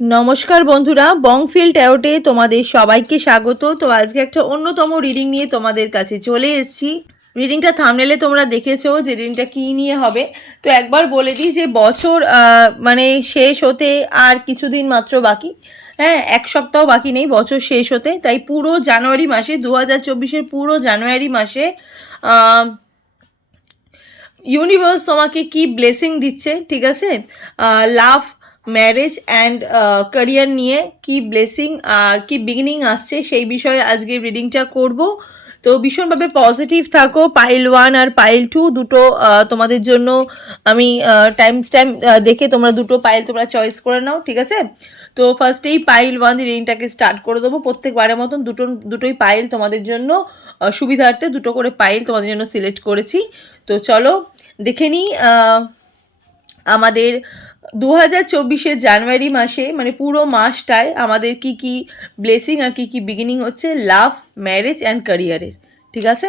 নমস্কার বন্ধুরা বংফিল ট্যাওটে তোমাদের সবাইকে স্বাগত। তো আজকে একটা অন্যতম রিডিং নিয়ে তোমাদের কাছে চলে এসেছি। রিডিংটা থামনেলে তোমরা দেখেছ যে রিডিংটা কী নিয়ে হবে। তো একবার বলে দিই যে বছর মানে শেষ হতে আর কিছুদিন মাত্র বাকি। হ্যাঁ এক সপ্তাহ বাকি নেই, বছর শেষ হতে। তাই পুরো জানুয়ারি মাসে দু হাজার চব্বিশের পুরো জানুয়ারি মাসে ইউনিভার্স তোমাকে কি ব্লেসিং দিচ্ছে, ঠিক আছে? লাভ ম্যারেজ অ্যান্ড ক্যারিয়ার নিয়ে কি ব্লেসিং আর কি বিগিনিং আসছে সেই বিষয়ে আজকে রিডিংটা করব। তো ভীষণভাবে পজিটিভ থাকো পাইল ওয়ান আর পাইল টু দুটো তোমাদের জন্য আমি টাইম টাইম দেখে তোমরা দুটো পাইল তোমরা চয়েস করে নাও, ঠিক আছে? তো ফার্স্টেই পাইল ওয়ান রিডিংটাকে স্টার্ট করে দেবো। প্রত্যেকবারের মতন দুটো, দুটোই পাইল তোমাদের জন্য সুবিধার্থে দুটো করে পাইল তোমাদের জন্য সিলেক্ট করেছি। তো চলো দেখে নিই আমাদের দু হাজার চব্বিশের জানুয়ারি মাসে মানে পুরো মাসটায় আমাদের কি কি ব্লেসিং আর কি কি বিগিনিং হচ্ছে? লাভ ম্যারেজ অ্যান্ড ক্যারিয়ারের ঠিক আছে?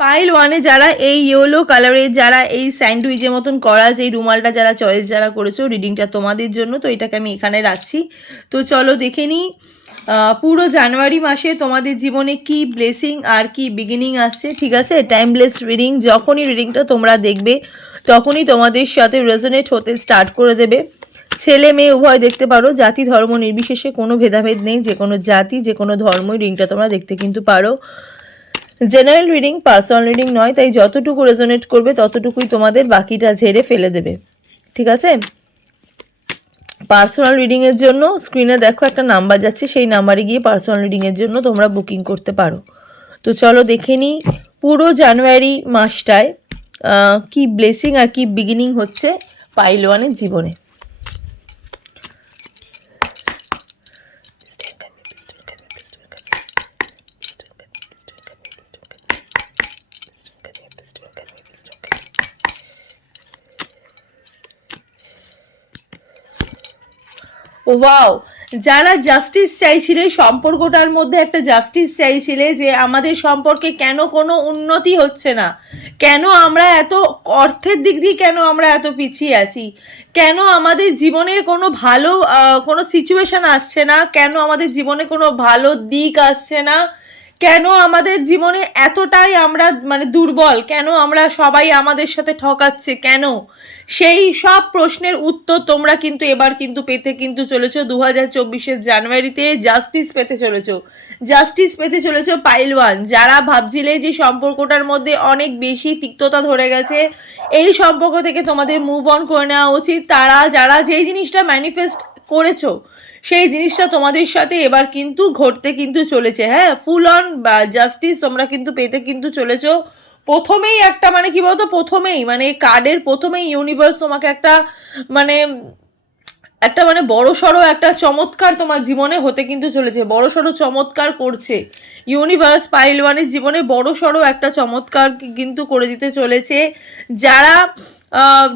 পাইল ওয়ানে যারা এই ইয়েলো কালারের যারা এই স্যান্ডউইচের মতন করা যে রুমালটা যারা চয়েস যারা করেছ রিডিংটা তোমাদের জন্য, তো এটাকে আমি এখানে রাখছি। তো চলো দেখে নিই। পুরো জানুয়ারি মাসে তোমাদের জীবনে কি ব্লেসিং আর কি বিগিনিং আসছে, ঠিক আছে? টাইমলেস রিডিং যখনই রিডিংটা তোমরা দেখবে, তখনই তোমাদের সাথে রেজোনেট হতে স্টার্ট করে দেবে। ছেলে মেয়ে, উভয় দেখতে পারো, জাতি, ধর্ম নির্বিশেষে কোনো ভেদাভেদ নেই, যে কোনো জাতি, যে কোনো ধর্মই রিডিংটা তোমরা দেখতে কিন্তু পারো। জেনারেল রিডিং পার্সোনাল রিডিং নয়, তাই যতটুকু রেজোনেট করবে, ততটুকুই তোমাদের বাকিটা ঝেড়ে ফেলে দেবে। ঠিক আছে? পার্সোনাল রিডিংয়ের জন্য স্ক্রিনে দেখো একটা নাম্বার যাচ্ছে, সেই নাম্বারে গিয়ে পার্সোনাল রিডিংয়ের জন্য তোমরা বুকিং করতে পারো। তো চলো দেখে নিই পুরো জানুয়ারি মাসটায় কি ব্লেসিং আর কি বিগিনিং হচ্ছে পাইলওয়ানের জীবনে। ওয়াও, যারা জাস্টিস চাইছিলে, সম্পর্কটার মধ্যে একটা জাস্টিস চাইছিলে যে আমাদের সম্পর্কে কেন কোনো উন্নতি হচ্ছে না? কেন আমরা এত অর্থের দিক দিয়ে কেন আমরা এত পিছিয়ে আছি? কেন আমাদের জীবনে কোনো ভালো কোনো সিচুয়েশান আসছে না? কেন আমাদের জীবনে কোনো ভালো দিক আসছে না? কেন আমাদের জীবনে এতটাই আমরা মানে দুর্বল? কেন আমরা সবাই আমাদের সাথে ঠকাচ্ছে? কেন? সেই সব প্রশ্নের উত্তর তোমরা কিন্তু এবার কিন্তু পেতে কিন্তু চলেছো দু হাজার চব্বিশের জানুয়ারিতে জাস্টিস পেতে চলেছো। জাস্টিস পেতে চলেছো পাইলওয়ান, যারা ভাবছিলে যে সম্পর্কটার মধ্যে অনেক বেশি তিক্ততা ধরে গেছে, এই সম্পর্ক থেকে তোমাদের মুভ অন করে নেওয়া উচিত। তারা, যারা যেই জিনিসটা ম্যানিফেস্ট করেছ, সেই জিনিসটা তোমাদের সাথে এবার কিন্তু ঘটতে কিন্তু চলেছে। হ্যাঁ ফুল অন জাস্টিস তোমরা কিন্তু পেতে কিন্তু চলেছো। প্রথমেই একটা মানে কি বলতো? প্রথমেই মানে কার্ডের প্রথমেই ইউনিভার্স তোমাকে একটা মানে একটা মানে বড় সড়ো একটা চমৎকার তোমার জীবনে হতে কিন্তু চলেছে। বড় সড়ো চমৎকার করছে। ইউনিভার্স পাইলওয়ানের জীবনে বড় সড়ো একটা চমৎকার কিন্তু করে দিতে চলেছে। যারা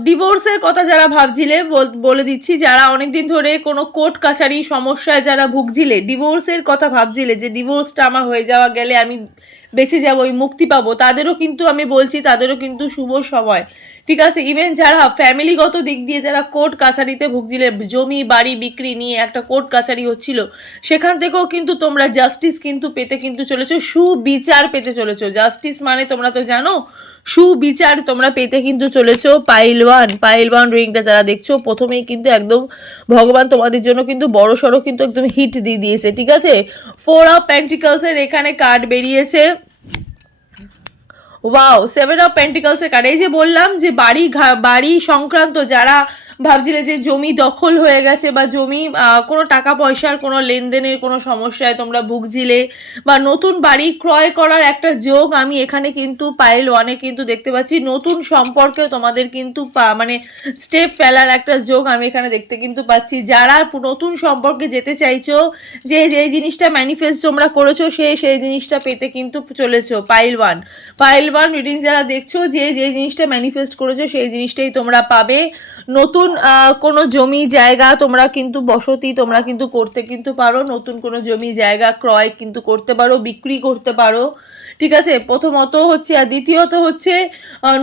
ডিভোর্সের কথা যারা ভাবছিলে, বল- দিচ্ছি, যারা অনেকদিন ধরে কোনো কোর্ট কাছারি সমস্যায় যারা ভুগছিলে ডিভোর্সের কথা ভাবছিলে যে ডিভোর্সটা আমার হয়ে যাওয়া গেলে আমি বেঁচে যাব, আমি মুক্তি পাবো, তাদেরও কিন্তু আমি বলছি, তাদেরও কিন্তু শুভ সময়। ঠিক আছে ইভেন যারা ফ্যামিলিগত দিক দিয়ে যারা কোর্ট কাছারিতে ভুগছিলে, জমি, বাড়ি বিক্রি নিয়ে একটা কোর্ট কাছারি হচ্ছিল, সেখান থেকেও কিন্তু তোমরা জাস্টিস কিন্তু পেতে কিন্তু চলেছো, সুবিচার পেতে চলেছো। জাস্টিস মানে তোমরা তো জানো, সুবিচার তোমরা পেতে কিন্তু চলেছো। পাইলওয়ান পাইলওয়ান রিংটা যারা দেখছ, প্রথমেই কিন্তু একদম ভগবান তোমাদের জন্য কিন্তু বড় সড়ো কিন্তু একদম হিট দিয়ে দিয়েছে, ঠিক আছে? ফোর অফ প্যান্টিকলসের এখানে কার্ড বেরিয়েছে। ওয়াও সেভেন অফ পেন্টিকলসের কার্ড এই যে বললাম যে বাড়ি বাড়ি সংক্রান্ত যারা ভাবছিলে যে জমি দখল হয়ে গেছে বা জমি কোনো টাকা পয়সার কোনো লেনদেনের কোনো সমস্যায় তোমরা ভুগছিলে বা নতুন বাড়ি ক্রয় করার একটা যোগ আমি এখানে কিন্তু পাইল ওয়ানে কিন্তু দেখতে পাচ্ছি। নতুন সম্পর্কেও তোমাদের কিন্তু মানে স্টেপ ফেলার একটা যোগ আমি এখানে দেখতে কিন্তু পাচ্ছি। যারা নতুন সম্পর্কে যেতে চাইছো, যে যে জিনিসটা ম্যানিফেস্ট তোমরা করেছ, সে সেই জিনিসটা পেতে কিন্তু চলেছো pile one pile one reading যারা দেখছ, যে যে জিনিসটা ম্যানিফেস্ট করেছ, সেই জিনিসটাই তোমরা পাবে। নতুন কোনো জমি জায়গা তোমরা কিন্তু বসতি তোমরা কিন্তু করতে কিন্তু পারো, নতুন কোনো জমি জায়গা ক্রয় কিন্তু করতে পারো, বিক্রি করতে পারো। ঠিক আছে? প্রথমত হচ্ছে আর দ্বিতীয়ত হচ্ছে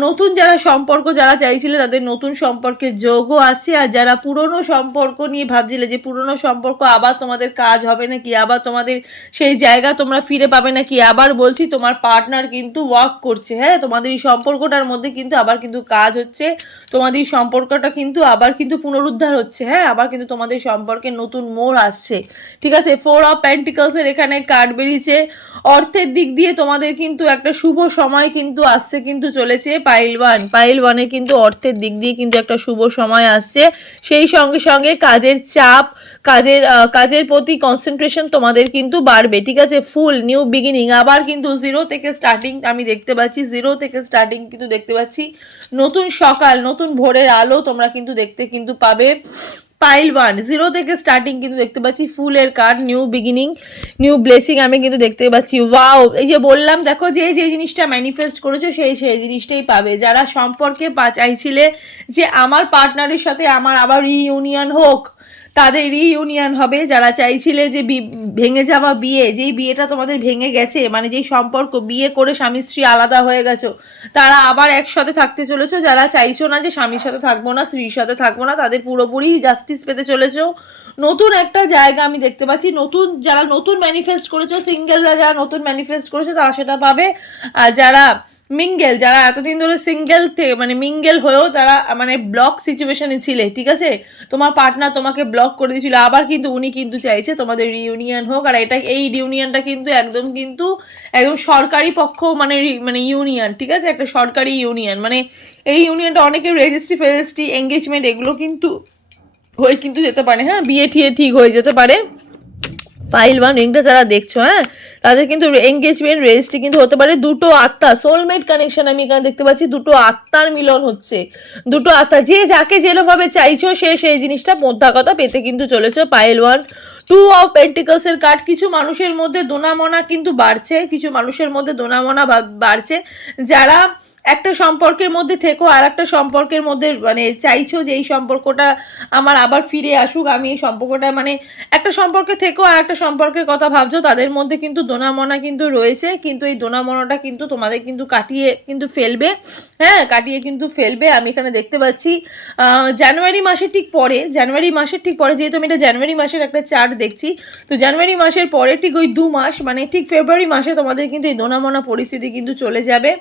নতুন যারা সম্পর্ক যারা চাইছিলে তাদের নতুন সম্পর্কের যোগও আসছে আর যারা পুরনো সম্পর্ক নিয়ে ভাবছিলে যে পুরনো সম্পর্ক আবার তোমাদের কাজ হবে নাকি? আবার তোমাদের সেই জায়গা তোমরা ফিরে পাবে নাকি? আবার বলছি তোমার পার্টনার কিন্তু ওয়ার্ক করছে। হ্যাঁ তোমাদের এই সম্পর্কটার মধ্যে কিন্তু আবার কিন্তু কাজ হচ্ছে। তোমাদের এই সম্পর্কটা কিন্তু আবার কিন্তু পুনরুদ্ধার হচ্ছে। হ্যাঁ আবার কিন্তু তোমাদের সম্পর্কে নতুন মোড় আসছে। ঠিক আছে? ফোর অফ প্যান্টিকলসের এখানে কার্ড বেরিয়েছে। অর্থের দিক দিয়ে তোমাদের কিন্তু একটা শুভ সময় কিন্তু আসতে কিন্তু চলেছে পাইল ওয়ান পাইল ওয়ানে কিন্তু অর্থের দিক দিয়ে কিন্তু একটা শুভ সময় আসছে। সেই সঙ্গে সঙ্গে কাজের চাপ, কাজের কাজের প্রতি কনসেন্ট্রেশন তোমাদের কিন্তু বাড়বে। ঠিক আছে ফুল নিউ বিগিনিং আবার কিন্তু জিরো থেকে স্টার্টিং আমি দেখতে পাচ্ছি জিরো থেকে স্টার্টিং কিন্তু দেখতে পাচ্ছি। নতুন সকাল, নতুন ভোরের আলো তোমরা কিন্তু দেখতে কিন্তু পাবে। পাইল ওয়ান জিরো থেকে স্টার্টিং কিন্তু দেখতে পাচ্ছি ফুলের card new beginning new blessing আমি কিন্তু দেখতে পাচ্ছি। ওয়াও এই যে বললাম, দেখো যে যে জিনিসটা ম্যানিফেস্ট করেছ, সেই সেই জিনিসটাই পাবে। যারা সম্পর্কে পা, চাইছিলে যে আমার পার্টনারের সাথে আমার আবার রিইউনিয়ন হোক তাদের রিইউনিয়ন হবে। যারা চাইছিলে যে ভেঙে যাওয়া বিয়ে, যেই বিয়েটা তোমাদের ভেঙে গেছে মানে যেই সম্পর্ক, বিয়ে করে স্বামী স্ত্রী আলাদা হয়ে গেছো, তারা আবার একসাথে থাকতে চলেছো। যারা চাইছো না যে স্বামীর সাথে থাকব না, স্ত্রীর সাথে থাকব না, তাদের পুরোপুরি জাস্টিস পেতে চলেছো। নতুন একটা জায়গা আমি দেখতে পাচ্ছি। নতুন, যারা নতুন ম্যানিফেস্ট করেছ সিঙ্গেলরা যারা নতুন ম্যানিফেস্ট করেছ, তারা সেটা পাবে। আর যারা মিঙ্গেল যারা এতদিন ধরে সিঙ্গেল থেকে মানে মিঙ্গেল হয়েও তারা মানে ব্লক সিচুয়েশনে ছিলে, ঠিক আছে? তোমার পার্টনার তোমাকে ব্লক করে দিয়েছিল, আবার কিন্তু উনি কিন্তু চাইছে তোমাদের রিউনিয়ন হোক, আর এটা এই রিউনিয়নটা কিন্তু একদম কিন্তু একদম সরকারি পক্ষ মানে মানে ইউনিয়ন ঠিক আছে? একটা সরকারি ইউনিয়ন মানে এই ইউনিয়নটা অনেকের রেজিস্ট্রি ফেজিস্ট্রি এঙ্গেজমেন্ট এগুলো কিন্তু হয়ে কিন্তু যেতে পারে হ্যাঁ? বিয়ে ঠিয়ে ঠিক হয়ে যেতে পারে। পাইল ওয়ান রিংটা যারা দেখছ হ্যাঁ তাদের কিন্তু এঙ্গেজমেন্ট রেজিস্ট্রি কিন্তু হতে পারে দুটো আত্মা সোলমেট কানেকশন আমি এখানে দেখতে পাচ্ছি, দুটো আত্মার মিলন হচ্ছে। দুটো আত্মা, যে যাকে যেরকমভাবে চাইছো, সে সেই জিনিসটা মধ্যাকতা পেতে কিন্তু চলেছো। পাইল ওয়ান টু অফ পেন্টিকলসের কার্ড কিছু মানুষের মধ্যে দোনামনা কিন্তু বাড়ছে, কিছু মানুষের মধ্যে দোনামনা বাড়ছে। যারা একটা সম্পর্কের মধ্যে থেকো আর একটা সম্পর্কের মধ্যে মানে চাইছো যে এই সম্পর্কটা আমার আবার ফিরে আসুক, আমি এই সম্পর্কটা মানে একটা সম্পর্কে থেকো আর একটা সম্পর্কের কথা ভাবছ, তাদের মধ্যে কিন্তু দোনামনা কিন্তু রয়েছে, কিন্তু এই দোনামনাটা কিন্তু তোমাদের কিন্তু কাটিয়ে কিন্তু ফেলবে হ্যাঁ কাটিয়ে কিন্তু ফেলবে, আমি এখানে দেখতে পাচ্ছি জানুয়ারি মাসের ঠিক পরে, জানুয়ারি মাসের ঠিক পরে, যেহেতু আমি এটা জানুয়ারি মাসের একটা চার্ট দেখছি, তো জানুয়ারি মাসের পরে ঠিক ওই দু মাস মানে ঠিক ফেব্রুয়ারি মাসে তোমাদের কিন্তু এই দোনামনা পরিস্থিতি কিন্তু চলে যাবে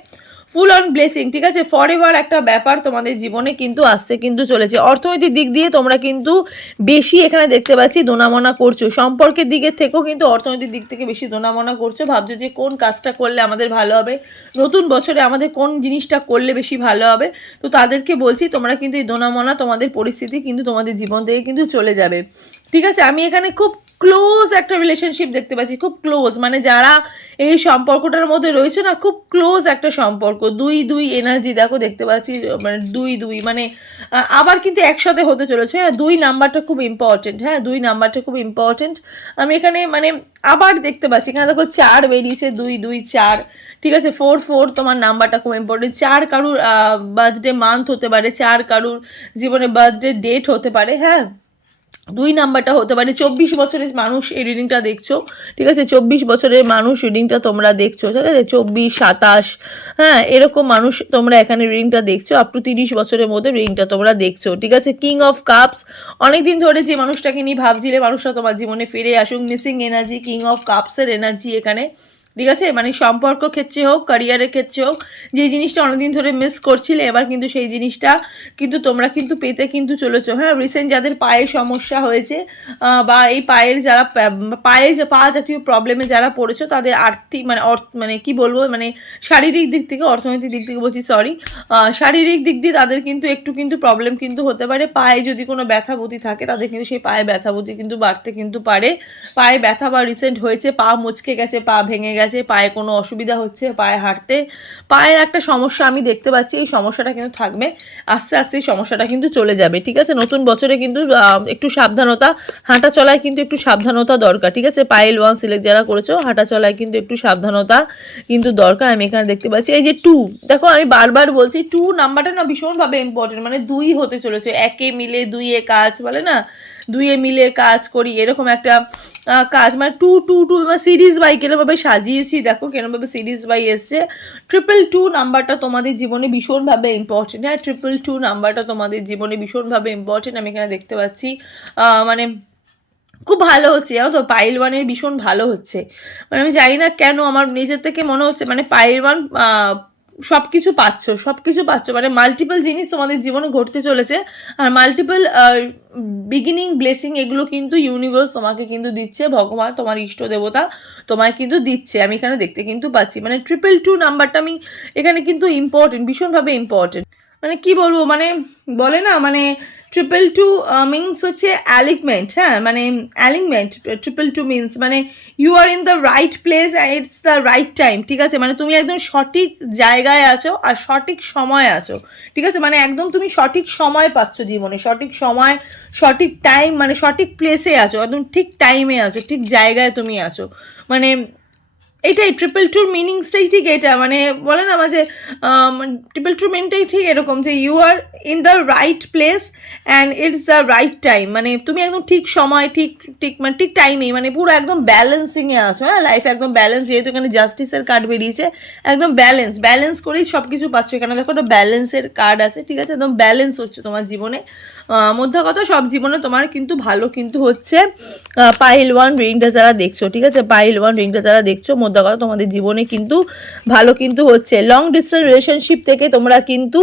ফুল অন ব্লেসিং ঠিক আছে? ফর এভার একটা ব্যাপার তোমাদের জীবনে কিন্তু আসতে কিন্তু চলেছে। অর্থনৈতিক দিক দিয়ে তোমরা কিন্তু বেশি এখানে দেখতে পাচ্ছি দোনামনা করছ। সম্পর্কের দিকের থেকেও কিন্তু অর্থনৈতিক দিক থেকে বেশি দোনামনা করছ। ভাবছ যে কোন কাজটা করলে আমাদের ভালো হবে? নতুন বছরে আমাদের কোন জিনিসটা করলে বেশি ভালো হবে? তো তাদেরকে বলছি, তোমরা কিন্তু এই দোনামনা তোমাদের পরিস্থিতি কিন্তু তোমাদের জীবন থেকে কিন্তু চলে যাবে। ঠিক আছে? আমি এখানে খুব ক্লোজ একটা রিলেশনশিপ দেখতে পাচ্ছি, খুব ক্লোজ মানে যারা এই সম্পর্কটার মধ্যে রয়েছে না, খুব ক্লোজ একটা সম্পর্ক। দুই দুই এনার্জি দেখো দেখতে পাচ্ছি মানে দুই দুই মানে আবার কিন্তু একসাথে হতে চলেছে। হ্যাঁ দুই নাম্বারটা খুব ইম্পর্টেন্ট হ্যাঁ দুই নাম্বারটা খুব ইম্পর্টেন্ট আমি এখানে মানে আবার দেখতে পাচ্ছি, এখানে দেখো চার বেরিয়েছে, দুই দুই, চার, ঠিক আছে ফোর ফোর তোমার নাম্বারটা খুব ইম্পর্টেন্ট চার কারুর বার্থডে মান্থ হতে পারে, চার কারুর জীবনে বার্থডে ডেট হতে পারে হ্যাঁ। দুই নাম্বারটা হতে পারে, চব্বিশ বছরের মানুষ এই রিডিংটা দেখছ, ঠিক আছে? চব্বিশ বছরের মানুষ রিডিংটা তোমরা দেখছ, ঠিক আছে? চব্বিশ, সাতাশ হ্যাঁ এরকম মানুষ তোমরা এখানে রিডিংটা দেখছ আপ টু তিরিশ বছরের মধ্যে রিডিংটা তোমরা দেখছ, ঠিক আছে? কিং অফ কাপস অনেকদিন ধরে যে মানুষটাকে নিয়ে ভাবছিলে, মানুষটা তোমার জীবনে ফিরে আসুক মিসিং এনার্জি কিং অফ কাপসের এনার্জি এখানে। ঠিক আছে? মানে সম্পর্ক ক্ষেত্রে হোক ক্যারিয়ারের ক্ষেত্রে হোক, যে জিনিসটা অনেকদিন ধরে মিস করছিলে, এবার কিন্তু সেই জিনিসটা কিন্তু তোমরা কিন্তু পেতে কিন্তু চলেছো। হ্যাঁ রিসেন্ট যাদের পায়ে সমস্যা হয়েছে বা এই পায়ের যারা, পায়ে যে পা জাতীয় প্রবলেমে যারা পড়েছো, তাদের আর্থিক মানে অর্থ মানে কি বলব মানে শারীরিক দিক থেকে, অর্থনৈতিক দিক থেকে বলছি সরি শারীরিক দিক দিয়ে তাদের কিন্তু একটু কিন্তু প্রবলেম কিন্তু হতে পারে। পায়ে যদি কোনো ব্যথাবতি থাকে, তাদের কিন্তু সেই পায়ে ব্যথাবতি কিন্তু বাড়তে কিন্তু পারে। পায়ে ব্যথা বা রিসেন্ট হয়েছে, পা মুচকে গেছে, পা ভেঙে গেছে গেছে পায়ে কোনো অসুবিধা হচ্ছে, পায়ে হাঁটতে, পায়ের একটা সমস্যা আমি দেখতে পাচ্ছি, এই সমস্যাটা কিন্তু থাকবে, আস্তে আস্তে এই সমস্যাটা কিন্তু চলে যাবে, ঠিক আছে? নতুন বছরে কিন্তু একটু সাবধানতা, হাঁটা চলায় কিন্তু একটু সাবধানতা দরকার, ঠিক আছে? পাইল ওয়ান সিলেক্ট যারা করেছ, হাঁটা চলায় কিন্তু একটু সাবধানতা কিন্তু দরকার, আমি এখানে দেখতে পাচ্ছি, এই যে টু, দেখো আমি বারবার বলছি, টু নাম্বারটা না ভীষণভাবে ইম্পর্টেন্ট মানে দুই হতে চলেছে, একে মিলে দুইয়ে কাজ বলে না? দুইয়ে মিলে কাজ করি, এরকম একটা কাজ মানে টু টু টু মানে সিরিজ বাই কিরমভাবে সাজিয়েছি, দেখো কিরমভাবে সিরিজ বাই এসছে। ট্রিপল টু নাম্বারটা তোমাদের জীবনে ভীষণভাবে ইম্পর্টেন্ট হ্যাঁ ট্রিপল টু নাম্বারটা তোমাদের জীবনে ভীষণভাবে ইম্পর্টেন্ট আমি এখানে দেখতে পাচ্ছি। মানে খুব ভালো হচ্ছে, জানো তো? পাইল ওয়ানের ভীষণ ভালো হচ্ছে। মানে আমি জানি না কেন আমার নিজের থেকে মনে হচ্ছে মানে পাইল ওয়ান সব কিছু পাচ্ছ সব কিছু পাচ্ছ। মানে মাল্টিপল জিনিস তোমাদের জীবনে ঘটতে চলেছে আর মাল্টিপল বিগিনিং ব্লেসিং এগুলো কিন্তু ইউনিভার্স তোমাকে কিন্তু দিচ্ছে। ভগবান তোমার ইষ্ট দেবতা তোমায় কিন্তু দিচ্ছে। আমি এখানে দেখতে কিন্তু পাচ্ছি। মানে ট্রিপল টু নাম্বারটা আমি এখানে কিন্তু ইম্পর্টেন্ট ভীষণভাবে ইম্পর্টেন্ট মানে কি বলব? মানে বলে না মানে ট্রিপল টু মিনস হচ্ছে অ্যালিগমেন্ট হ্যাঁ? মানে অ্যালিগমেন্ট ট্রিপল টু মিনস মানে you are in the right place it's the right time ঠিক আছে? মানে তুমি একদম সঠিক জায়গায় আছো আর সঠিক সময় আছো, ঠিক আছে? মানে একদম তুমি সঠিক সময় পাচ্ছ জীবনে, সঠিক সময়, সঠিক টাইম মানে সঠিক প্লেসে আছো, একদম ঠিক টাইমে আছো, ঠিক জায়গায় তুমি আছো। মানে এটাই ট্রিপল টুর মিনিংসটাই ঠিক এটা মানে বলে না মাঝে ট্রিপল টুর মিনিংটাই ঠিক এরকম যে you are in the right place and it's the right time মানে তুমি একদম ঠিক সময়, ঠিক ঠিক মানে ঠিক টাইমেই মানে পুরো একদম ব্যালেন্সিংয়ে আসো হ্যাঁ? লাইফ একদম ব্যালেন্স যেহেতু এখানে জাস্টিসের কার্ড বেরিয়েছে, একদম ব্যালেন্স ব্যালেন্স করেই সব কিছু পাচ্ছ এখানে। দেখো একটা ব্যালেন্সের কার্ড আছে, ঠিক আছে? একদম ব্যালেন্স হচ্ছে তোমার জীবনে। মধ্যে কথা, সব জীবনে তোমার কিন্তু ভালো কিন্তু হচ্ছে। পাইল ওয়ান রিংটা যারা দেখছ, ঠিক আছে? পাইল ওয়ান রিংটা যারা দেখছ, মধ্যে কথা তোমাদের জীবনে কিন্তু ভালো কিন্তু হচ্ছে। লং ডিস্টেন্স রিলেশনশিপ থেকে তোমরা কিন্তু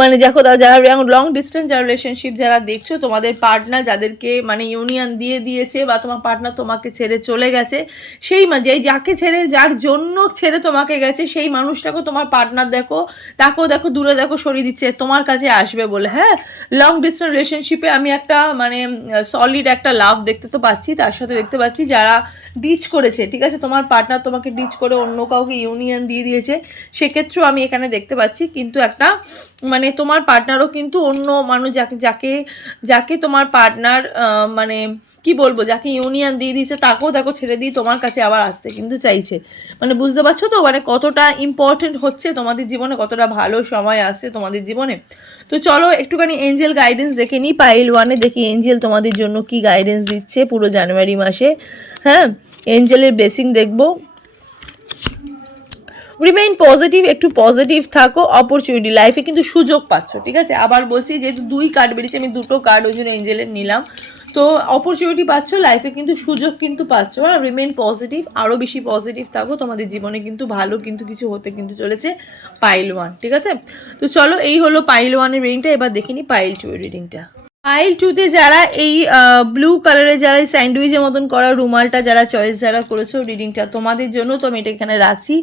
মানে দেখো যারা লং ডিস্টেন্স যারা রিলেশনশিপ যারা দেখছ, তোমাদের পার্টনার যাদেরকে মানে ইউনিয়ন দিয়ে দিয়েছে বা তোমার পার্টনার তোমাকে ছেড়ে চলে গেছে, সেই যেই যাকে ছেড়ে, যার জন্য ছেড়ে তোমাকে গেছে, সেই মানুষটাকেও তোমার পার্টনার দেখো, তাকেও দেখো, দূরে দেখো সরিয়ে দিচ্ছে, তোমার কাছে আসবে বলে। হ্যাঁ লং ডিস্টেন্স রিলেশনশিপে আমি একটা মানে সলিড একটা লাভ দেখতে তো পাচ্ছি, তার সাথে দেখতে পাচ্ছি যারা ডিচ করেছে, ঠিক আছে? তোমার পার্টনার তোমাকে ডিচ করে অন্য কাউকে ইউনিয়ন দিয়ে দিয়েছে, সেক্ষেত্রেও আমি এখানে দেখতে পাচ্ছি কিন্তু একটা মানে তোমার পার্টনারও কিন্তু অন্য মানুষ যাকে যাকে যাকে তোমার পার্টনার মানে কি বলব, যাকে ইউনিয়ন দিয়ে দিয়েছে তাকেও দেখো ছেড়ে দিয়ে তোমার কাছে আবার আসতে কিন্তু চাইছে। মানে বুঝতে পারছ তো? মানে কতটা ইম্পর্টেন্ট হচ্ছে তোমাদের জীবনে, কতটা ভালো সময় আসছে তোমাদের জীবনে? তো চলো একটুখানি এঞ্জেল গাইডেন্স দেখে নিই পাইল ওয়ানে দেখি এঞ্জেল তোমাদের জন্য কি গাইডেন্স দিচ্ছে পুরো জানুয়ারি মাসে। হ্যাঁ এঞ্জেলের ব্লেসিং দেখব। রিমেইন পজিটিভ একটু পজিটিভ থাকো অপরচুনিটি লাইফে কিন্তু সুযোগ পাচ্ছ, ঠিক আছে? আবার বলছি যেহেতু দুই কার্ড বেরিয়েছে, আমি দুটো কার্ড ওই জন্য এঞ্জেলের নিলাম। তো অপরচুনিটি পাচ্ছ লাইফে কিন্তু সুযোগ কিন্তু পাচ্ছ। আর রিমেইন পজিটিভ আরও বেশি পজিটিভ থাকো, তোমাদের জীবনে কিন্তু ভালো কিন্তু কিছু হতে কিন্তু চলেছে পাইল ওয়ান ঠিক আছে? তো চলো, এই হলো পাইল ওয়ানের রিডিংটা এবার দেখিনি পাইল টু। রিডিংটা পাইল টুতে যারা এই ব্লু কালারের যারা এই স্যান্ডউইচের মতন করা রুমালটা যারা চয়েস যারা করেছ রিডিংটা তোমাদের জন্য তো আমি এটা এখানে রাখছি।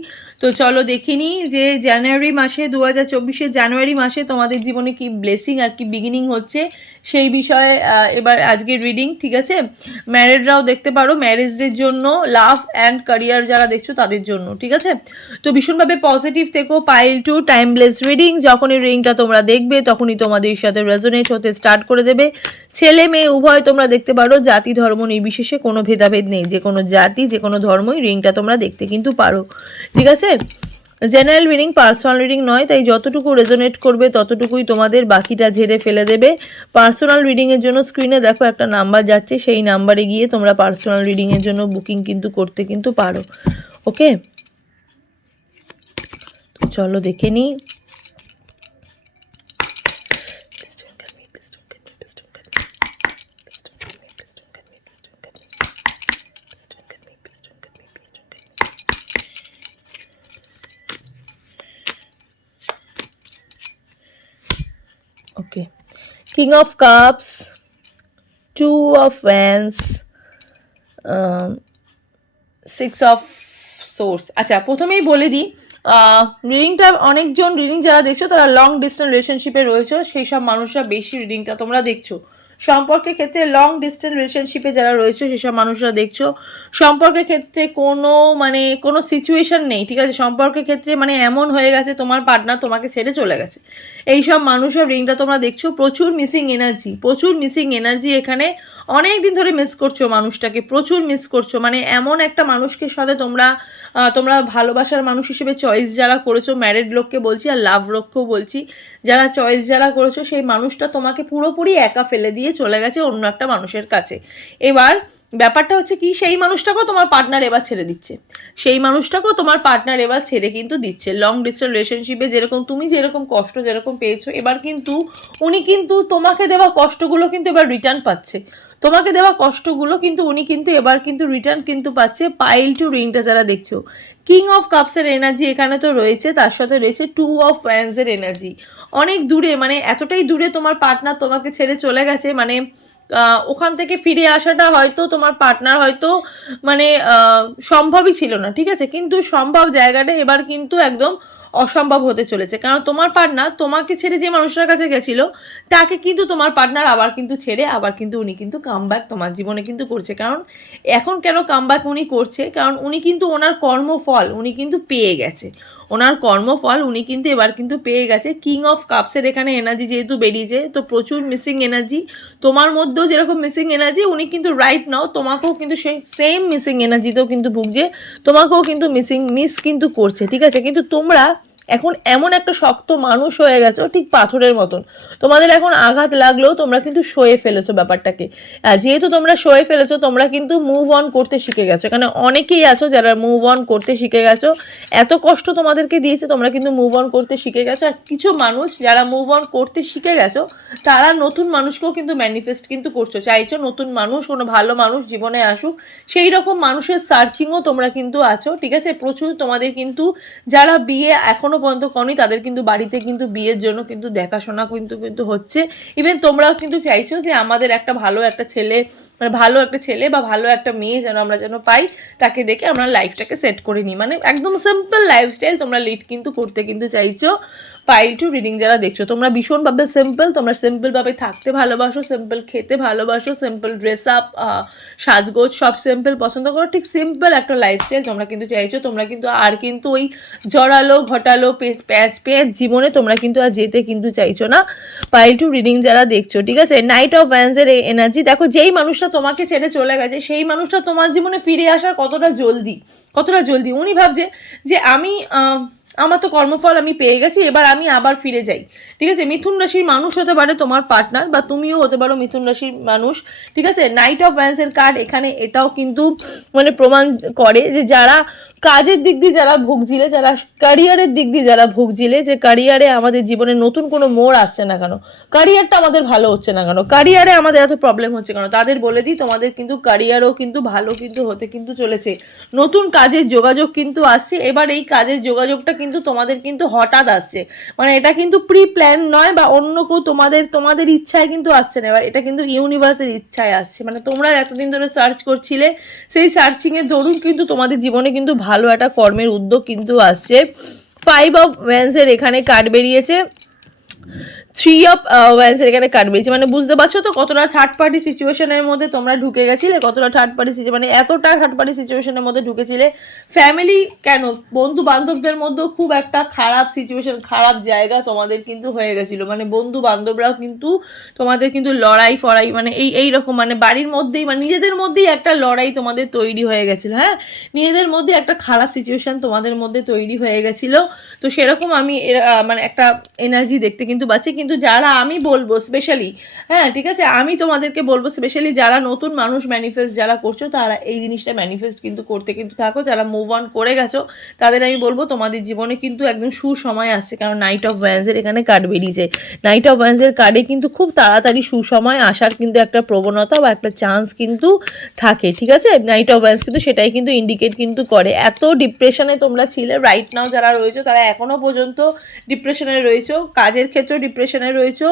তো চলো দেখিনি যে জানুয়ারি মাসে দু হাজার চব্বিশের জানুয়ারি মাসে তোমাদের জীবনে কি ব্লেসিং আর কি বিগিনিং হচ্ছে সেই বিষয়ে এবার আজকের রিডিং ঠিক আছে? ম্যারেডরাও দেখতে পারো ম্যারেজদের জন্য লাভ অ্যান্ড ক্যারিয়ার যারা দেখছ তাদের জন্য, ঠিক আছে? তো ভীষণভাবে পজিটিভ থেকো পাইল টু টাইমলেস রিডিং যখনই রিডিংটা তোমরা দেখবে তখনই তোমাদের সাথে রেজোনেট হতে স্টার্ট করে দেবে। ছেলে মেয়ে, উভয় তোমরা দেখতে পারো, জাতি ধর্ম নির্বিশেষে কোনো ভেদাভেদ নেই, যে কোনো জাতি, যে কোনো ধর্মই রিংটা তোমরা দেখতে কিন্তু পারো, ঠিক আছে? জেনারেল রিডিং পার্সোনাল রিডিং নয়, তাই যতটুকু রেজোনেট করবে ততটুকুই তোমাদের বাকিটা ঝেড়ে ফেলে দেবে। পার্সোনাল রিডিংয়ের জন্য স্ক্রিনে দেখো একটা নাম্বার যাচ্ছে, সেই নাম্বারে গিয়ে তোমরা পার্সোনাল রিডিংয়ের জন্য বুকিং কিন্তু করতে কিন্তু পারো। ওকে চলো দেখে নিই। King of Cups, Two of Wands, um, Six of Swords. আচ্ছা প্রথমেই বলে দিই রিডিংটা অনেকজন রিডিং যারা দেখছ তারা লং ডিস্টেন্স রিলেশনশিপে রয়েছে সেই সব মানুষরা বেশি রিডিংটা তোমরা দেখছ সম্পর্কের ক্ষেত্রে লং ডিস্টেন্স রিলেশনশিপে যারা রয়েছে, সেসব মানুষরা দেখছ, সম্পর্কের ক্ষেত্রে কোনো মানে কোনো সিচুয়েশন নেই, ঠিক আছে? সম্পর্কের ক্ষেত্রে মানে এমন হয়ে গেছে, তোমার পার্টনার তোমাকে ছেড়ে চলে গেছে। এই সব মানুষের রিংটা তোমরা দেখছ, প্রচুর মিসিং এনার্জি প্রচুর মিসিং এনার্জি এখানে অনেক দিন ধরে মিস করছ মানুষটাকে, প্রচুর মিস করছ। মানে এমন একটা মানুষকে সাথে তোমরা তোমরা ভালোবাসার মানুষ হিসেবে চয়েস যারা করেছ ম্যারিড লোককে বলছি আর লাভ লোককেও বলছি, যারা চয়েস যারা করেছ, সেই মানুষটা তোমাকে পুরোপুরি একা ফেলে দিয়ে চলে গেছে অন্য একটা মানুষের কাছে। এবার ব্যাপারটা হচ্ছে কি, সেই মানুষটাকেও তোমার পার্টনার এবার ছেড়ে দিচ্ছে। সেই মানুষটাকেও তোমার পার্টনার এবার ছেড়ে কিন্তু দিচ্ছে। লং ডিস্টেন্স রিলেশনশিপে যেরকম, তুমি যেরকম কষ্ট যেরকম পেয়েছ, এবার কিন্তু উনি কিন্তু তোমাকে দেওয়া কষ্টগুলো কিন্তু এবার রিটার্ন পাচ্ছে। তোমাকে দেওয়া কষ্টগুলো কিন্তু উনি কিন্তু এবার কিন্তু রিটার্ন কিন্তু পাচ্ছে পাইল টু রিংটা যারা দেখছ। কিং অফ কাপসের এনার্জি এখানে তো রয়েছে, তার সাথে রয়েছে টু অফ ফ্যান্সের এনার্জি অনেক দূরে মানে এতটাই দূরে তোমার পার্টনার তোমাকে ছেড়ে চলে গেছে মানে ওখান থেকে ফিরে আসাটা হয়তো তোমার পার্টনার হয়তো মানে সম্ভবই ছিল না, ঠিক আছে? কিন্তু সম্ভব জায়গাটা এবার কিন্তু একদম অসম্ভব হতে চলেছে। কারণ তোমার পার্টনার তোমাকে ছেড়ে যে মানুষটার কাছে গেছিল, তাকে কিন্তু তোমার পার্টনার আবার কিন্তু ছেড়ে, আবার কিন্তু উনি কিন্তু কামব্যাক তোমার জীবনে কিন্তু করছে। কারণ এখন কেন কামব্যাক উনি করছে? কারণ উনি কিন্তু ওনার কর্মফল উনি কিন্তু পেয়ে গেছে। ওনার কর্মফল উনি কিন্তু এবার কিন্তু পেয়ে গেছে। কিং অফ কাপসের এখানে এনার্জি যেহেতু বেরিয়েছে, তো প্রচুর মিসিং এনার্জি তোমার মধ্যেও যেরকম মিসিং এনার্জি উনি কিন্তু রাইট নাও তোমাকেও কিন্তু সেই সেম মিসিং এনার্জিতেও কিন্তু ভুগছে। তোমাকেও কিন্তু মিসিং মিস কিন্তু করছে, ঠিক আছে? কিন্তু তোমরা এখন এমন একটা শক্ত মানুষ হয়ে গেছো, ঠিক পাথরের মতন। তোমাদের এখন আঘাত লাগলেও তোমরা কিন্তু সয়ে ফেলেছো ব্যাপারটাকে। যেহেতু তোমরা সয়ে ফেলেছো, তোমরা কিন্তু মুভ অন করতে শিখে গেছো। এখানে অনেকেই আছো যারা মুভ অন করতে শিখে গেছো। এত কষ্ট তোমাদেরকে দিয়েছে, তোমরা কিন্তু মুভ অন করতে শিখে গেছো। আর কিছু মানুষ যারা মুভ অন করতে শিখে গেছো, তারা নতুন মানুষকেও কিন্তু ম্যানিফেস্ট কিন্তু করছ। চাইছো নতুন মানুষ, কোনো ভালো মানুষ জীবনে আসুক। সেই রকম মানুষের সার্চিংও তোমরা কিন্তু আছো, ঠিক আছে? প্রচুর তোমাদের কিন্তু যারা বিয়ে এখনও পর্যন্ত করনি। তাদের কিন্তু বাড়িতে কিন্তু বিয়ের জন্য কিন্তু দেখাশোনা কিন্তু কিন্তু হচ্ছে। ইভেন তোমরাও কিন্তু চাইছো যে আমাদের একটা ভালো একটা ছেলে মানে ভালো একটা ছেলে বা ভালো একটা মেয়ে যেন আমরা যেন পাই, তাকে দেখে আমরা লাইফটাকে সেট করে নিই। মানে একদম সিম্পল লাইফস্টাইল তোমরা লিড কিন্তু করতে কিন্তু চাইছো। পাইল টু রিডিং যারা দেখছ, তোমরা ভীষণভাবে সিম্পল তোমরা সিম্পলভাবে থাকতে ভালোবাসো সিম্পল খেতে ভালোবাসো সিম্পল ড্রেস আপ সাজগোজ সব সিম্পল পছন্দ করো। ঠিক সিম্পল একটা লাইফস্টাইল তোমরা কিন্তু চাইছো, তোমরা কিন্তু আর কিন্তু ওই জড়ালো, ঘটালো পেঁচ প্যাচ প্যাচ জীবনে তোমরা কিন্তু আর যেতে কিন্তু চাইছো না। পাইল টু রিডিং যারা দেখছ, ঠিক আছে? নাইট অফ ভ্যান্সের এই এনার্জি দেখো যেই মানুষটা তোমাকে ছেড়ে চলে গেছে, সেই মানুষটা তোমার জীবনে ফিরে আসার কতটা জলদি কতটা জলদি। উনি ভাবছে যে আমি আমার তো কর্মফল আমি পেয়ে গেছি, এবার আমি আবার ফিরে যাই। ঠিক আছে? মিথুন রাশির মানুষ হতে পারে তোমার পার্টনার বা তুমিও হতে পারো মিথুন রাশির মানুষ। ঠিক আছে? নাইট অফ ভ্যান্সের কার্ড এখানে এটাও কিন্তু মানে প্রমাণ করে যে যারা কাজের দিক দিয়ে যারা ভুগছিলে, যারা ক্যারিয়ারের দিক দিয়ে যারা ভুগছিলে, যে ক্যারিয়ারে আমাদের জীবনে নতুন কোনো মোড় আসছে না কেন? ক্যারিয়ারটা আমাদের ভালো হচ্ছে না কেন? ক্যারিয়ারে আমাদের এত প্রবলেম হচ্ছে কেন? তাদের বলে দিই, তোমাদের কিন্তু ক্যারিয়ারও কিন্তু ভালো কিন্তু হতে কিন্তু চলেছে। নতুন কাজের যোগাযোগ কিন্তু আসছে। এবার এই কাজের যোগাযোগটা কিন্তু তোমাদের কিন্তু হঠাৎ আসছে। মানে এটা কিন্তু প্রি প্ল্যান নয় বা অন্য কেউ তোমাদের তোমাদের ইচ্ছায় কিন্তু আসছে না। এবার এটা কিন্তু ইউনিভার্সের ইচ্ছায় আসছে। মানে তোমরা এতদিন ধরে সার্চ করছিলে, সেই সার্চিংয়ের দরুন কিন্তু তোমাদের জীবনে কিন্তু ভালো একটা কর্মের উদ্যোগ কিন্তু আসছে। ফাইভ অফ ওয়েন্সের এখানে কার্ড বেরিয়েছে। থ্রি অফ ওয়েন্সের এখানে কার্ড বেরিয়েছে মানে বুঝতে পারছ তো কতটা থার্ড পার্টি সিচুয়েশনের মধ্যে তোমরা ঢুকে গেছিলে? কতটা থার্ড পার্টি সিচুয়েশন মানে এতটা থার্ড পার্টি সিচুয়েশনের মধ্যে ঢুকেছিলে? ফ্যামিলি কেন? বন্ধু বান্ধবদের মধ্যেও খুব একটা খারাপ সিচুয়েশন খারাপ জায়গা তোমাদের কিন্তু হয়ে গেছিল। মানে বন্ধু বান্ধবরাও কিন্তু তোমাদের কিন্তু লড়াই ফড়াই মানে এই এই রকম মানে বাড়ির মধ্যেই মানে নিজেদের মধ্যেই একটা লড়াই তোমাদের তৈরি হয়ে গেছিল হ্যাঁ? নিজেদের মধ্যে একটা খারাপ সিচুয়েশন তোমাদের মধ্যে তৈরি হয়ে গেছিল। তো সেরকম আমি মানে একটা এনার্জি দেখতে কিন্তু পাচ্ছি। কিন্তু যারা আমি বলব স্পেশালি হ্যাঁ ঠিক আছে? আমি তোমাদেরকে বলব স্পেশালি যারা নতুন মানুষ ম্যানিফেস্ট যারা করছ, তারা এই জিনিসটা ম্যানিফেস্ট কিন্তু করতে কিন্তু থাকো। যারা মুভ অন করে গেছো, তাদের আমি বলব তোমাদের জীবনে কিন্তু একদম সুসময় আসছে, কারণ নাইট অফ ভ্যান্সের এখানে কার্ড বেরিয়েছে। নাইট অফ ভ্যান্সের কার্ডে কিন্তু খুব তাড়াতাড়ি সুসময় আসার কিন্তু একটা প্রবণতা বা একটা চান্স কিন্তু থাকে, ঠিক আছে? নাইট অফ ভ্যান্স কিন্তু সেটাই কিন্তু ইন্ডিকেট কিন্তু করে। এত ডিপ্রেশনে তোমরা ছিলে রাইট নাও যারা রয়েছে, তারা এখনও পর্যন্ত ডিপ্রেশনে রয়েছো। কাজের ক্ষেত্রেও ডিপ্রেশনে রয়েছো।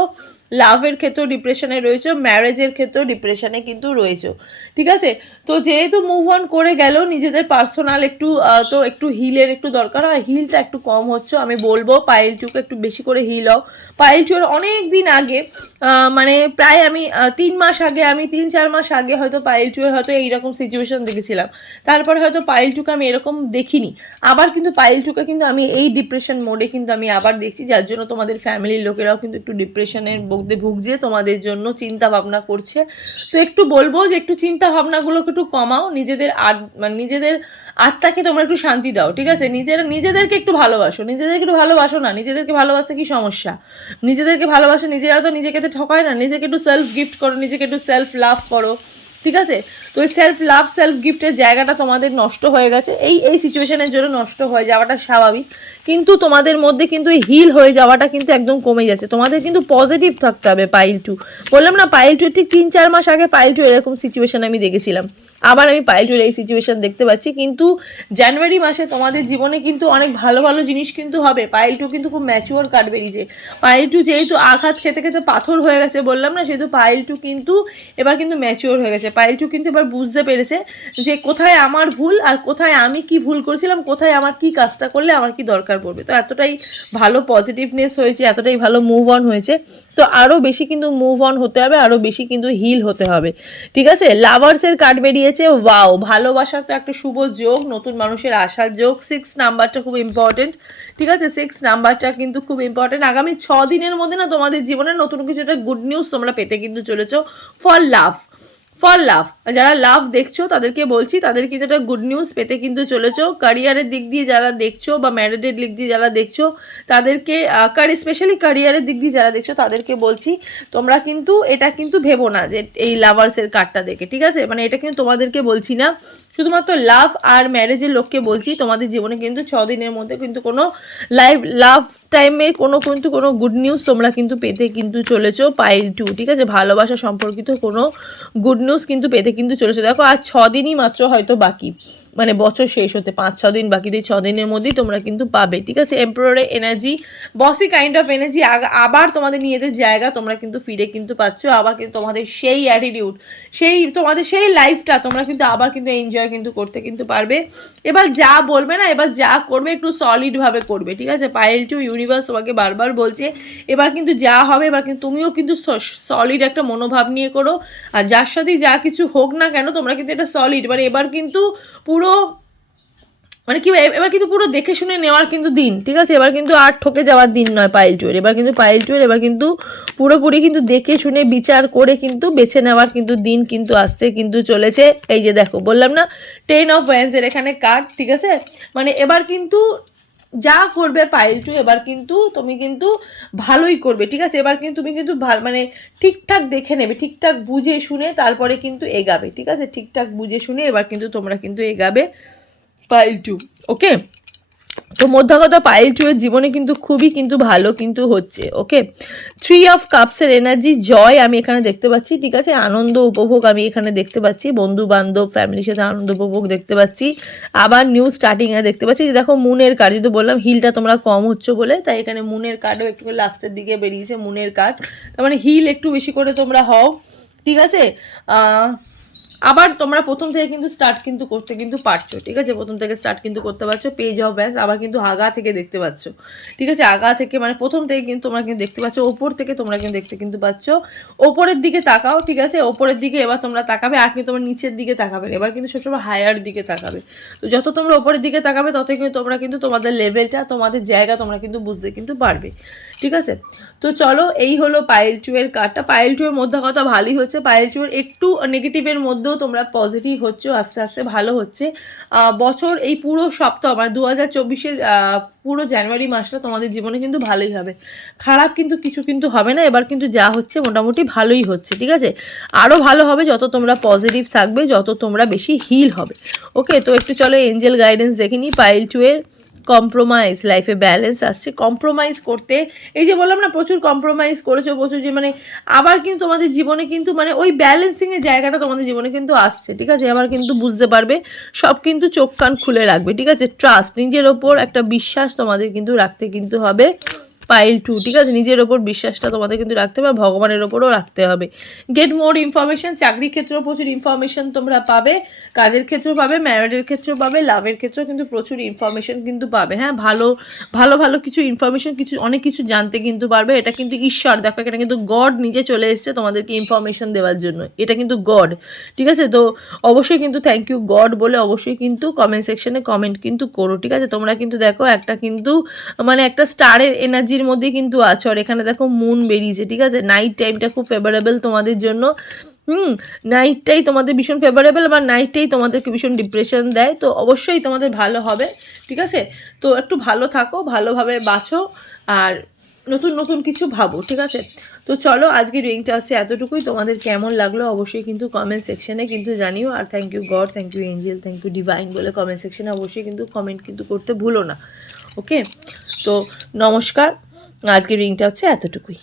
লাভের ক্ষেত্রেও ডিপ্রেশনে রয়েছো ম্যারেজের ক্ষেত্রেও ডিপ্রেশনে কিন্তু রয়েছো। ঠিক আছে? তো যেহেতু মুভ অন করে গেল, নিজেদের পার্সোনাল একটু তো একটু হিলের একটু দরকার হয়। হিলটা একটু কম হচ্ছে, আমি বলব। পায়েল একটু বেশি করে হিল হও। পায়েল চুর অনেক দিন আগে মানে প্রায় আমি তিন মাস আগে, আমি তিন চার মাস আগে হয়তো পায়েল চুয়ের হয়তো এইরকম সিচুয়েশন দেখেছিলাম। তারপর হয়তো পায়েল চুকে আমি এরকম দেখিনি। আবার কিন্তু পায়েল চুকে কিন্তু আমি এই ডিপ্রেশন মোডে কিন্তু আমি আবার দেখছি, যার জন্য তোমাদের ফ্যামিলির লোকেরাও কিন্তু একটু ডিপ্রেশনের মধ্যে ভুগছে, তোমাদের জন্য চিন্তা ভাবনা করছে। তো একটু বলব যে একটু চিন্তা ভাবনাগুলোকে একটু কমাও, নিজেদের আট মানে নিজেদের আত্মাকে তোমরা একটু শান্তি দাও, ঠিক আছে? নিজেরা, নিজেদেরকে একটু ভালোবাসো। নিজেদেরকে একটু ভালোবাসো না, নিজেদেরকে ভালোবাসতে কি সমস্যা? নিজেদেরকে ভালোবাসো নিজেরা তো নিজেকে তো ঠকায় না। নিজেকে একটু সেলফ গিফট করো, নিজেকে একটু সেলফ লাভ করো। ঠিক আছে? তো ওই সেলফ লাভ সেলফ গিফটের জায়গাটা তোমাদের নষ্ট হয়ে গেছে। এই এই সিচুয়েশনের জন্য নষ্ট হয়ে যাওয়াটা স্বাভাবিক। কিন্তু তোমাদের মধ্যে কিন্তু এই হিল হয়ে যাওয়াটা কিন্তু একদম কমে যাচ্ছে। তোমাদের কিন্তু পজিটিভ থাকতে হবে পাইল টু বললাম না পাইল টু ঠিক তিন, চার মাস আগে পাইল টু এরকম সিচুয়েশন আমি দেখেছিলাম। আবার আমি পাইল টুর এই সিচুয়েশন দেখতে পাচ্ছি। কিন্তু জানুয়ারি মাসে তোমাদের জীবনে কিন্তু অনেক ভালো ভালো জিনিস কিন্তু হবে। পাইল টু কিন্তু খুব ম্যাচিওর কার্ড বেরিয়েছে। পাইল টু যেহেতু আঘাত, খেতে খেতে পাথর হয়ে গেছে বললাম না, সেহেতু পাইল টু কিন্তু এবার কিন্তু ম্যাচিওর হয়ে গেছে। পাইল টু কিন্তু এবার বুঝতে পেরেছে যে কোথায় আমার ভুল আর কোথায় আমি কি ভুল করেছিলাম, কোথায় আমার কি কাজটা করলে আমার কি দরকার পড়বে। তো এতটাই ভালো পজিটিভনেস হয়েছে, এতটাই ভালো মুভ অন হয়েছে। তো আরও বেশি কিন্তু মুভ অন হতে হবে আরও বেশি কিন্তু হিল হতে হবে। ঠিক আছে? লাভার্সের কার্ড বেরিয়েছে। ওয়াও ভালোবাসা তো একটা শুভ যোগ, নতুন মানুষের আসার যোগ। সিক্স নাম্বারটা খুব ইম্পর্টেন্ট ঠিক আছে সিক্স নাম্বারটা কিন্তু খুব ইম্পর্টেন্ট আগামী ছ দিনের মধ্যে না তোমাদের জীবনে নতুন কিছু একটা গুড নিউজ তোমরা পেতে কিন্তু চলেছো ফর লাভ ফর লাভ যারা লাভ দেখছ, তাদেরকে বলছি, তাদের কিন্তু একটা গুড নিউজ পেতে কিন্তু চলেছো। ক্যারিয়ারের দিক দিয়ে যারা দেখছ বা ম্যারেজের দিক দিয়ে যারা দেখছ, তাদেরকে স্পেশালি ক্যারিয়ারের দিক দিয়ে যারা দেখছ, তাদেরকে বলছি, তোমরা কিন্তু, এটা কিন্তু ভেবো না যে এই লাভার্সের কার্ডটা দেখে, ঠিক আছে? মানে এটা কিন্তু তোমাদেরকে বলছি না। শুধুমাত্র লাভ আর ম্যারেজের লোককে বলছি, তোমাদের জীবনে কিন্তু ছ দিনের মধ্যে কিন্তু কোনো লাইভ লাভ টাইমে কোনো কিন্তু কোনো গুড নিউজ তোমরা কিন্তু পেতে কিন্তু চলেছো পাইল টু ঠিক আছে? ভালোবাসা সম্পর্কিত কোনো গুড নিউজ কিন্তু পেতে কিন্তু চলেছে। দেখো আর দিনই মাত্র হয়তো বাকি। মানে বছর শেষ হতে পাঁচ, ছ দিন, বাকি তো এই ছ দিনের মধ্যেই তোমরা কিন্তু পাবে, ঠিক আছে? এমপ্রয়ারের energy bossy kind of energy আবার তোমাদের নিজেদের জায়গা তোমরা কিন্তু ফিরে কিন্তু পাচ্ছ, আবার কিন্তু তোমাদের সেই অ্যাটিটিউড সেই, তোমাদের সেই লাইফটা তোমরা কিন্তু আবার কিন্তু এনজয় কিন্তু করতে কিন্তু পারবে। এবার যা বলবে না, এবার যা করবে একটু সলিডভাবে করবে, ঠিক আছে? পায়েল টু ইউনিভার্স তোমাকে বারবার বলছে, এবার কিন্তু যা হবে, এবার কিন্তু তুমিও কিন্তু সলিড একটা মনোভাব নিয়ে করো, আর যার সাথেই যা কিছু হোক না কেন, তোমরা কিন্তু এটা সলিড মানে এবার কিন্তু পুরো মানে কি এবার কিন্তু পুরো দেখে শুনে নেওয়ার কিন্তু দিন, ঠিক আছে? এবার কিন্তু আর ঠকে যাওয়ার দিন নয় পায়েল টুয়ের এবার কিন্তু পায়েল টুয়ের এবার কিন্তু পুরোপুরি কিন্তু দেখে শুনে, বিচার করে কিন্তু বেছে নেওয়ার কিন্তু দিন কিন্তু আসতে কিন্তু চলেছে। এই যে দেখো, বললাম না টেন অফ ওয়েন্সের এখানে কার্ড ঠিক আছে? মানে এবার কিন্তু যা করবে পাইল টু এবার কিন্তু তুমি কিন্তু ভালোই করবে, ঠিক আছে? এবার কিন্তু তুমি কিন্তু মানে ঠিকঠাক দেখে নেবে, ঠিকঠাক বুঝে শুনে তারপরে কিন্তু এগাবে, ঠিক আছে? ঠিকঠাক বুঝে শুনে এবার কিন্তু তোমরা কিন্তু এগাবে পাইল টু ওকে তো মধ্যা কথা পাইল টু এর জীবনে কিন্তু খুবই কিন্তু ভালো কিন্তু হচ্ছে ওকে থ্রি অফ কাপসের এনার্জি জয় আমি এখানে দেখতে পাচ্ছি, ঠিক আছে? আনন্দ, উপভোগ আমি এখানে দেখতে পাচ্ছি বন্ধু বান্ধব ফ্যামিলির সাথে আনন্দ, উপভোগ দেখতে পাচ্ছি। আবার নিউ স্টার্টিং এ দেখতে পাচ্ছি দেখো মুনের কার্ড যদি বললাম হিলটা তোমরা কম হচ্ছে বলে, তাই এখানে মুনের কার্ডও একটু লাস্টের দিকে বেরিয়েছে, মুনের কার্ড তার মানে হিল একটু বেশি করে তোমরা হও, ঠিক আছে? আবার তোমরা প্রথম থেকে কিন্তু স্টার্ট কিন্তু করতে কিন্তু পারছ, ঠিক আছে? প্রথম থেকে স্টার্ট কিন্তু করতে পারছ পেজ অফ ব্যাস আবার কিন্তু আগা থেকে দেখতে পাচ্ছ, ঠিক আছে? আগা থেকে মানে প্রথম থেকে কিন্তু তোমরা কিন্তু দেখতে পাচ্ছ, ওপর থেকে তোমরা কিন্তু দেখতে কিন্তু পাচ্ছ। ওপরের দিকে তাকাও, ঠিক আছে? ওপরের দিকে এবার তোমরা তাকাবে, আর কিন্তু তোমরা নিচের দিকে তাকাবে। এবার কিন্তু সবসময় হায়ার দিকে তাকাবে। তো যত তোমরা ওপরের দিকে তাকাবে, তত কিন্তু তোমরা কিন্তু তোমাদের লেভেলটা তোমাদের জায়গা তোমরা কিন্তু বুঝতে কিন্তু পারবে, ঠিক আছে? তো চলো, এই হলো পায়েল টু এর কার্ডটা পায়েল টু এর মধ্যে কথা ভালোই হচ্ছে পায়েল টু এর একটু নেগেটিভের মধ্যেও তোমরা পজিটিভ হচ্ছে, আস্তে আস্তে ভালো হচ্ছে। বছর এই পুরো সপ্তাহ মানে দু হাজার চব্বিশের পুরো জানুয়ারি মাসটা তোমাদের জীবনে কিন্তু ভালোই হবে। খারাপ কিন্তু কিছু কিন্তু হবে না, এবার কিন্তু যা হচ্ছে মোটামুটি ভালোই হচ্ছে, ঠিক আছে? আরও ভালো হবে যত তোমরা পজিটিভ থাকবে, যত তোমরা বেশি হিল হবে। ওকে তো একটু চলো এঞ্জেল গাইডেন্স দেখে নিই পাইল টু এর। কম্প্রোমাইজ লাইফে ব্যালেন্স আসছে। কম্প্রোমাইজ করতে, এই যে বললাম না, প্রচুর কম্প্রোমাইজ করেছ, প্রচুর যে মানে আবার কিন্তু তোমাদের জীবনে কিন্তু মানে ওই ব্যালেন্সিংয়ের জায়গাটা তোমাদের জীবনে কিন্তু আসছে, ঠিক আছে? আবার কিন্তু বুঝতে পারবে, সব কিন্তু চোখ কান খুলে রাখবে, ঠিক আছে? ট্রাস্ট নিজের ওপর একটা বিশ্বাস তোমাদের কিন্তু রাখতে কিন্তু হবে। পাইল টু, ঠিক আছে? নিজের ওপর বিশ্বাসটা তোমাদের কিন্তু রাখতে হবে ভগবানের ওপরও রাখতে হবে। গেট মোর ইনফরমেশন চাকরির ক্ষেত্রেও প্রচুর ইনফরমেশন তোমরা পাবে, কাজের ক্ষেত্রেও পাবে ম্যারিডের ক্ষেত্রেও পাবে লাভের ক্ষেত্রেও কিন্তু প্রচুর ইনফরমেশন কিন্তু পাবে হ্যাঁ? ভালো ভালো ভালো কিছু ইনফরমেশন কিছু, অনেক কিছু জানতে কিন্তু পারবে। এটা কিন্তু ঈশ্বর, দেখো, এটা কিন্তু গড নিজে চলে এসছে তোমাদেরকে ইনফরমেশন দেওয়ার জন্য। এটা কিন্তু গড ঠিক আছে? তো অবশ্যই কিন্তু থ্যাংক ইউ গড বলে অবশ্যই কিন্তু কমেন্ট সেকশনে কমেন্ট কিন্তু করো, ঠিক আছে? তোমরা কিন্তু দেখো একটা কিন্তু মানে একটা স্টারের এনার্জির মধ্যে কিন্তু আছো। আর এখানে দেখো মুন বেরিয়েছে, ঠিক আছে? নাইট টাইমটা খুব ফেভারেবল তোমাদের জন্য। হুম নাইটটাই তোমাদের ভীষণ ফেভারেবল আবার নাইটটাই তোমাদেরকে ভীষণ ডিপ্রেশন দেয়। তো অবশ্যই তোমাদের ভালো হবে, ঠিক আছে? তো একটু ভালো থাকো, ভালোভাবে বাঁচো আর নতুন নতুন কিছু ভাবো, ঠিক আছে? তো চলো আজকে রিংটা হচ্ছে এতটুকুই। তোমাদের কেমন লাগল অবশ্যই কিন্তু কমেন্ট সেকশনে কিন্তু জানিও। আর thank you God thank you angel thank you divine বলে কমেন্ট সেকশনে অবশ্যই কিন্তু কমেন্ট কিন্তু করতে ভুলো না ওকে তো নমস্কার। আজকের রিংটা হচ্ছে এতটুকুই।